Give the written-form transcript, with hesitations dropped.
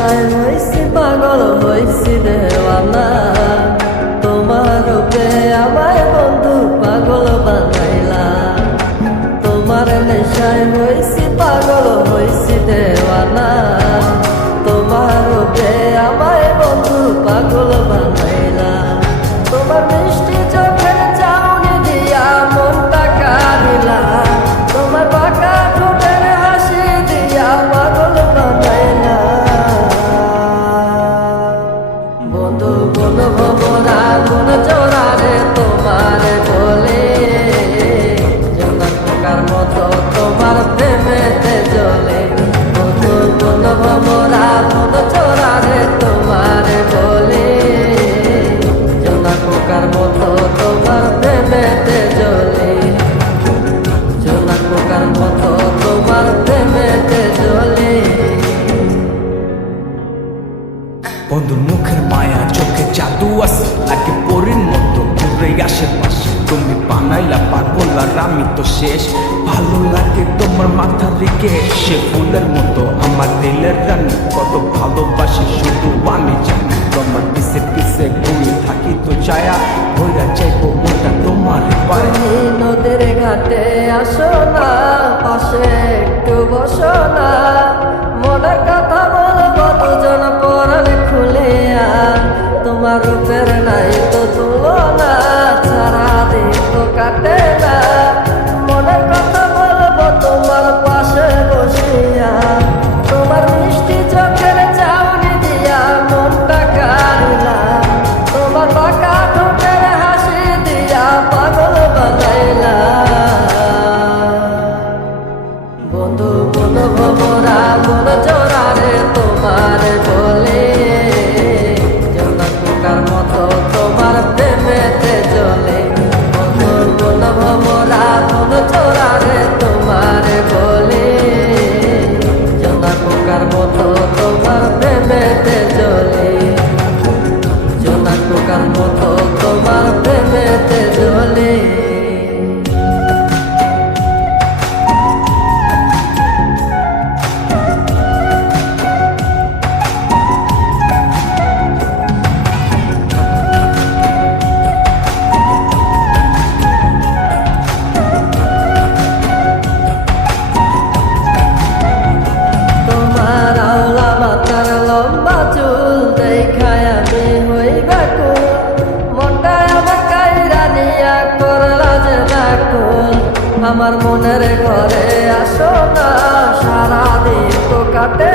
নেশায় হইছি পাগল হইছি দেওয়ানা, তোমার রূপে আমায় বন্ধু পাগল বানাইলা। তোমার নেশায় হইছি পাগল হইছি দেওয়ানা, তোমার রূপে আমায় বন্ধু পাগল বানাইলা। তোমার মিষ্টি চোখের চাউনি দিয়া মনটা কাড়িলা, তোমার বাঁকা ঠোঁটের হাসি দিয়া পাগল বানাইলা। বন্ধু কোন ভবরা কোন চোরারে তোমার বলে, জোনা পোকার মতো তোমার প্রেমেতে জ্বলে। বন্ধু কোন ভবরা কোন চোরারে তোমার বলে, জোনা পোকার মতো তোমার প্রেমেতে জ্বলে। জোনা পোকার মতো তোমার প্রেমেতে জ্বলে। বন্ধুর মুখের মায়া চোখে জাদু আছে, লাগে পরীর মতো ঘুরে আশেপাশে। তুমি বানাইলা পাগল আর আমি তো শেষ। ভালো লাগে তোমার মাথা রেখে সে ফুলের মতো আমার দিলের রানী। কত ভালোবাসি শুধু আমি জানি, তোমার পিছে পিছে ঘুরে থাকি তো ছায়া ভৈরা চাইবো মনটা তোমার পায়ে। নদীর ঘাটে আসো না, পাশে একটু বসো না, মনের কথা বলবো দুজন পরাণ খুলিয়া। তোমার রূপের নাই তো তুলনা, সারা দিন তো কাটে না, মনের কথা বলবো তোমার পাশে বসিয়া। তোমার মিষ্টি চোখের চাউনি দিয়া মনটা কাড়িলা, তোমার বাঁকা ঠোঁটের হাসি দিয়া পাগল বানাইলা। বন্ধু কোন ভবরা কোন চোরারে তোমার বলে, জোনা পোকার মতো তোমার প্রেমেতে জ্বলে। বন্ধু কোন ভবরা কোন চোরারে তোমার বলে, জোনা পোকার মতো তোমার প্রেমেতে জ্বলে। জোনা পোকার মতো তোমার প্রেমেতে জ্বলে। তোমার আওলা মাথার লম্বা চুল দেখায় আমি হই ব্যাকুল, মনটা আমার কাইরা নিয়া করলা যে ব্যাকুল। আমার মনের ঘরে আসো না, সারাদিন তো কাটে